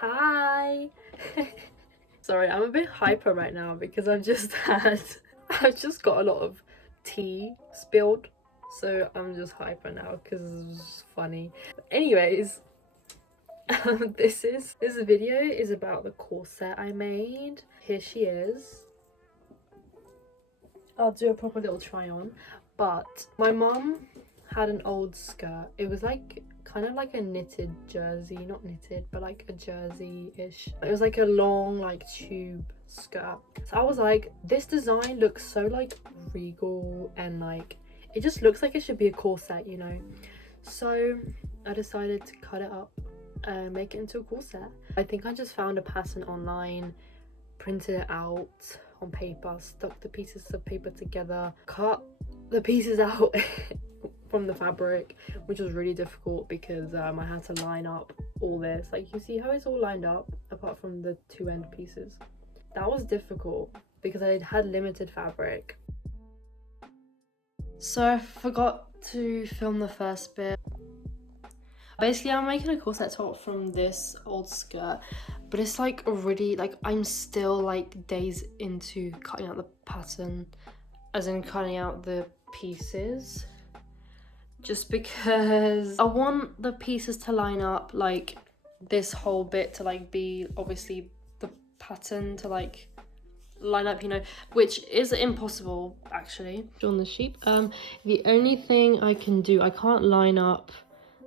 Hi. Sorry, I'm a bit hyper right now because I've just got a lot of tea spilled, so I'm just hyper now because it's funny. Anyways, this video is about the corset I made. Here she is. I'll do a proper little try on, but my mum had an old skirt. It was like kind of like a knitted jersey, not knitted, but like a jersey-ish. It was like a long like tube skirt. So I was like, this design looks so like regal and like it just looks like it should be a corset, you know. So I decided to cut it up and make it into a corset. I think I just found a pattern online, printed it out on paper, stuck the pieces of paper together, cut the pieces out from the fabric, which was really difficult because I had to line up all this. Like, you see how it's all lined up apart from the two end pieces? That was difficult because I had limited fabric. So I forgot to film the first bit. Basically, I'm making a corset top from this old skirt, but it's like already, like, I'm still like days into cutting out the pattern, as in cutting out the pieces, just because I want the pieces to line up, like this whole bit to like be obviously the pattern to like line up, you know, which is impossible actually. On the sheep, the only thing I can do, I can't line up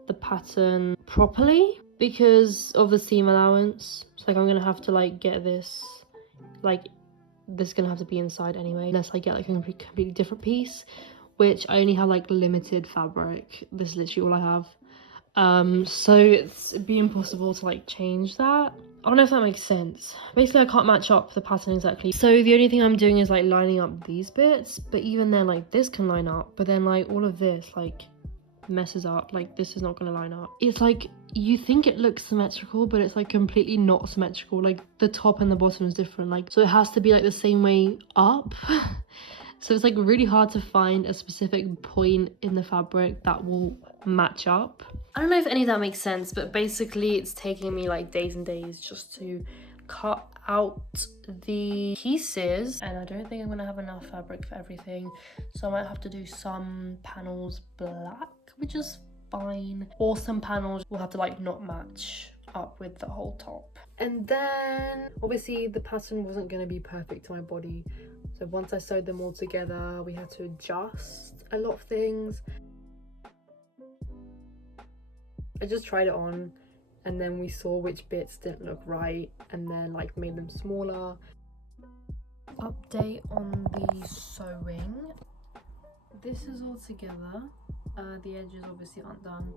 the pattern properly because of the seam allowance. So like I'm gonna have to like get this, like this is gonna have to be inside anyway, unless I get like a completely different piece, which I only have like limited fabric. This is literally all I have. So it'd be impossible to like change that. I don't know if that makes sense. Basically, I can't match up the pattern exactly. So the only thing I'm doing is like lining up these bits, but even then like this can line up, but then like all of this like messes up. Like this is not gonna line up. It's like you think it looks symmetrical, but it's like completely not symmetrical. Like the top and the bottom is different, like so it has to be like the same way up. So it's like really hard to find a specific point in the fabric that will match up. I don't know if any of that makes sense, but basically it's taking me like days and days just to cut out the pieces, and I don't think I'm gonna have enough fabric for everything, so I might have to do some panels black, which is fine, or some panels will have to like not match up with the whole top. And then obviously the pattern wasn't going to be perfect to my body, so once I sewed them all together we had to adjust a lot of things. I just tried it on and then we saw which bits didn't look right and then like made them smaller. Update on the sewing. This is all together. The edges obviously aren't done.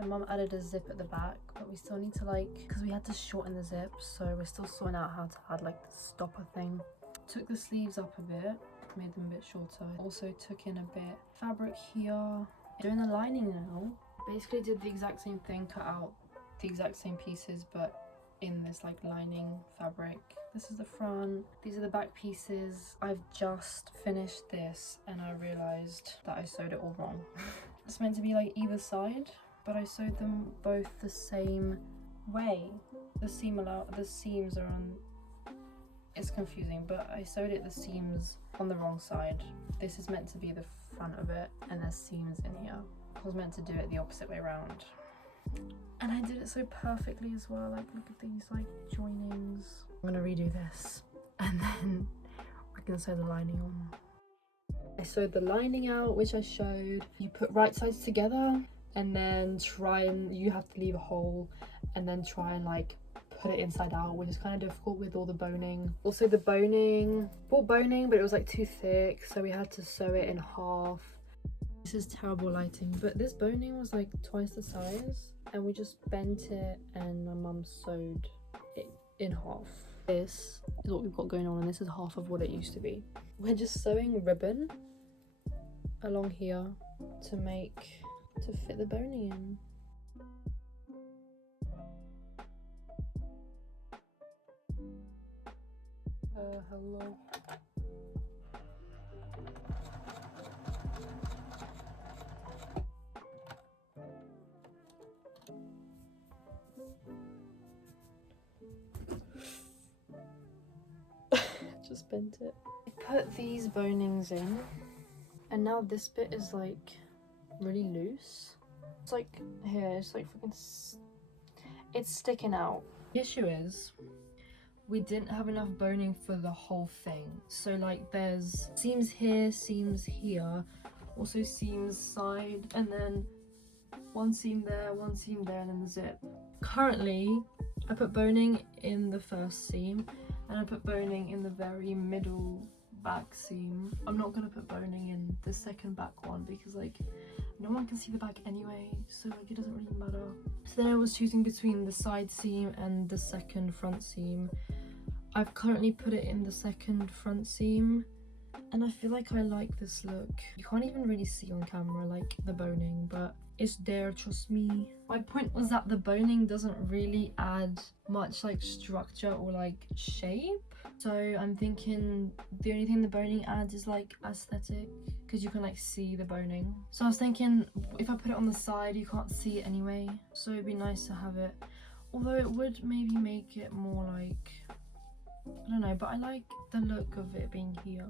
My mum added a zip at the back, but we still need to like, because we had to shorten the zip, so we're still sorting out how to add like the stopper thing. Took the sleeves up a bit, made them a bit shorter. Also took in a bit fabric here. Doing the lining now. Basically did the exact same thing, cut out the exact same pieces, but in this like lining fabric. This is the front, these are the back pieces. I've just finished this and I realized that I sewed it all wrong. It's meant to be like either side, but I sewed them both the same way. The seams are on, it's confusing, but I sewed the seams on the wrong side. This is meant to be the front of it and there's seams in here. I was meant to do it the opposite way around. And I did it so perfectly as well. Like, look at these like joinings. I'm gonna redo this and then we can sew the lining on. I sewed the lining out, which I showed. You put right sides together and then you have to leave a hole and then try and like put it inside out, which is kind of difficult with all the boning. Also the boning, bought boning, but it was like too thick, so we had to sew it in half. This is terrible lighting, but this boning was like twice the size and we just bent it and my mum sewed it in half. This is what we've got going on and this is half of what it used to be. We're just sewing ribbon along here to fit the boning in. Hello. just bent it. I put these bonings in, and now this bit is like really loose. It's like here, it's like freaking it's sticking out. The issue is we didn't have enough boning for the whole thing, so like there's seams here, seams here, also seams side, and then one seam there, and then the zip. Currently I put boning in the first seam and I put boning in the very middle back seam. I'm not gonna put boning in the second back one because like no one can see the back anyway, so like it doesn't really matter. So then I was choosing between the side seam and the second front seam. I've currently put it in the second front seam and I feel like I like this look. You can't even really see on camera like the boning, but it's there, trust me. My point was that the boning doesn't really add much like structure or like shape, so I'm thinking the only thing the boning adds is like aesthetic, because you can like see the boning. So I was thinking if I put it on the side you can't see it anyway, so it'd be nice to have it, although it would maybe make it more like, I don't know, but I like the look of it being here.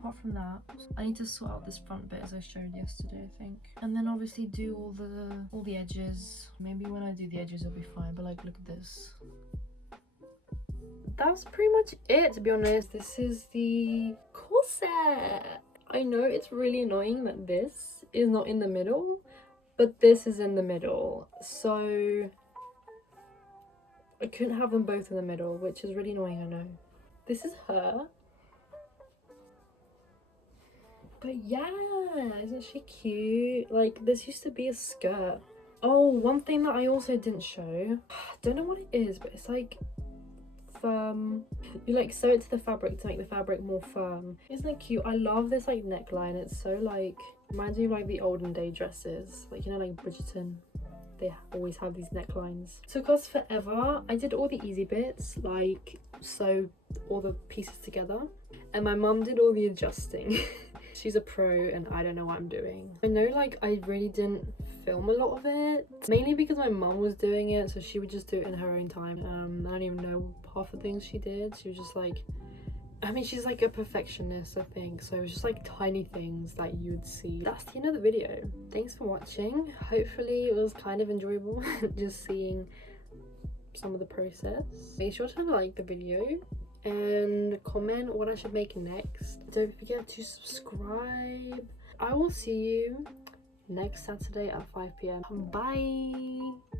Apart from that, I need to sort out this front bit as I showed yesterday, I think, and then obviously do all the edges. Maybe when I do the edges it'll be fine, but like look at this. That's pretty much it, to be honest. This is the corset. I know it's really annoying that this is not in the middle, but this is in the middle, so I couldn't have them both in the middle, which is really annoying, I know. This is her. But yeah, isn't she cute? Like, this used to be a skirt. Oh, one thing that I also didn't show, I don't know what it is, but it's like firm. You like sew it to the fabric to make the fabric more firm. Isn't it cute? I love this like neckline. It's so like, reminds me of like the olden day dresses, like, you know, like Bridgerton. They always have these necklines. Took us forever. I did all the easy bits, like sew all the pieces together, and my mum did all the adjusting. She's a pro and I don't know what I'm doing. I know like I really didn't film a lot of it, mainly because my mum was doing it, so she would just do it in her own time. I don't even know half the things she did. She was just like, I mean, she's like a perfectionist, I think, so it was just like tiny things that you would see. That's the end of the video. Thanks for watching. Hopefully it was kind of enjoyable just seeing some of the process. Make sure to like the video and comment what I should make next. Don't forget to subscribe. I will see you next Saturday at 5 p.m. Bye.